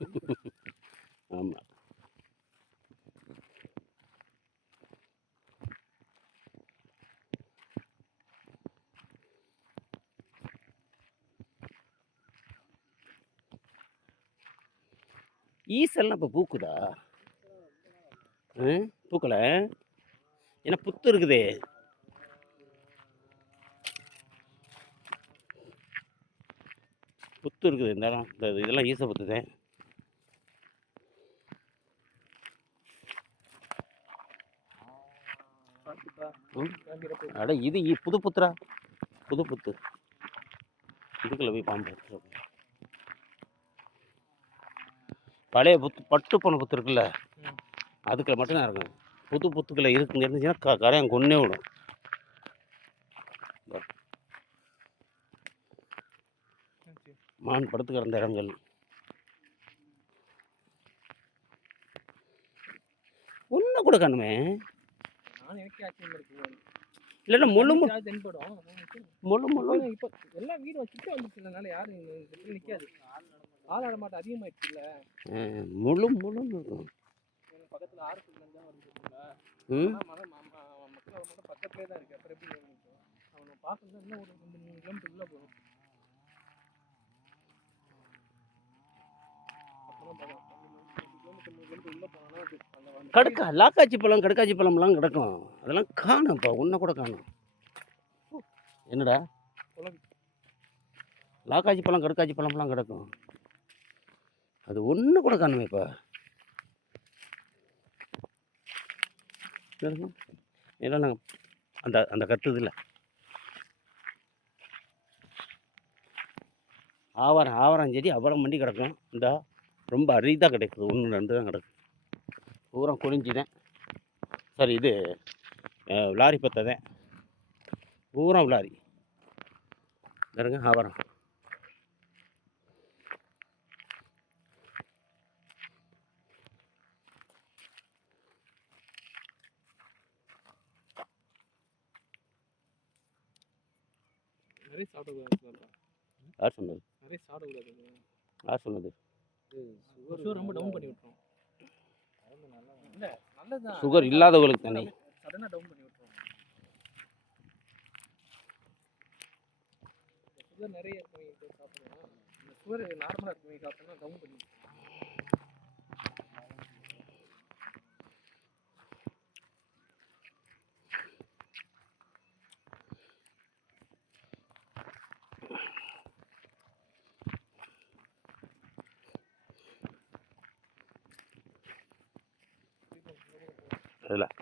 ஆமாம் ஈசல்லாம் இப்போ பூக்குதா? ஆ பூக்கலை? ஏன்னா புத்து இருக்குதே. புத்து இருக்குது இந்த இதெல்லாம் ஈச புத்துதேன் அட இது புது புத்துரா? புது புத்து. இதுக்குள்ள போய் பாம்பு பழைய புத்து பட்டு போன புத்து இருக்குல்ல? அதுக்குள்ள மட்டும் தான் இருக்கும். புது புத்துக்களை இருக்குங்க இருந்துச்சுன்னா க கரையான் கொன்னே விடும். மான் படுத்து கிடந்த இடங்கள். ஒன்று கூட காணுமே. நான் எனக்கே ஆச்சரியமா இருக்கு இல்லைன்னா முழு தென்படும். முழு முழு. இப்போ எல்லா வீடும் கிட்ட வந்துச்சுனால யாரும் நிக்காது. ஆள் நடமாட்டம் அதிகமாயிடுச்சு இல்ல முழு முழு பக்கத்துல ஆறு தான் மக்கள் மட்டும் பக்கத்துலேயே தான் இருக்கு அப்புறம் எப்படி அவனை பார்க்கறது இன்னும் ஒரு ரெண்டு மூணு கிலோமீட்டர் உள்ள போகலாம். ரெண்டு கிலோமீட்டர் மூணு கிலோமீட்டர் உள்ள அந்த கடுக்கா லாக்காச்சி பழம் கடுக்காச்சி பழம்லாம் கிடக்கும். அதெல்லாம் காணும்ப்பா ஒன்றை கூட காணும். என்னடா? லாக்காச்சி பழம் கடுக்காச்சி பழம்லாம் கிடக்கும். அது ஒன்று கூட காணுமேப்பா. ஏன்னா நாங்கள் அந்த அந்த கத்துதில்ல ஆவாரம் ஆவாரம் செடி அவ்வளோ மண்டி கிடக்கும். இந்த ரொம்ப அரிதாக கிடைக்குது. ஒன்று ரெண்டு தான் கிடக்கும் பூரா குளிஞ்சிதான் சாரி இது லாரி பத்ததேன் பூரா லாரி. பாருங்க ஆவாரம். யார் சொன்னது? யார் சொன்னது? ரொம்ப டவுன் பண்ணி விட்டுரும். சுகர் இல்லாதவங்களுக்கு தானே. நிறைய நார்மலாக டவுன் பண்ணி விட்டுரும். அதில்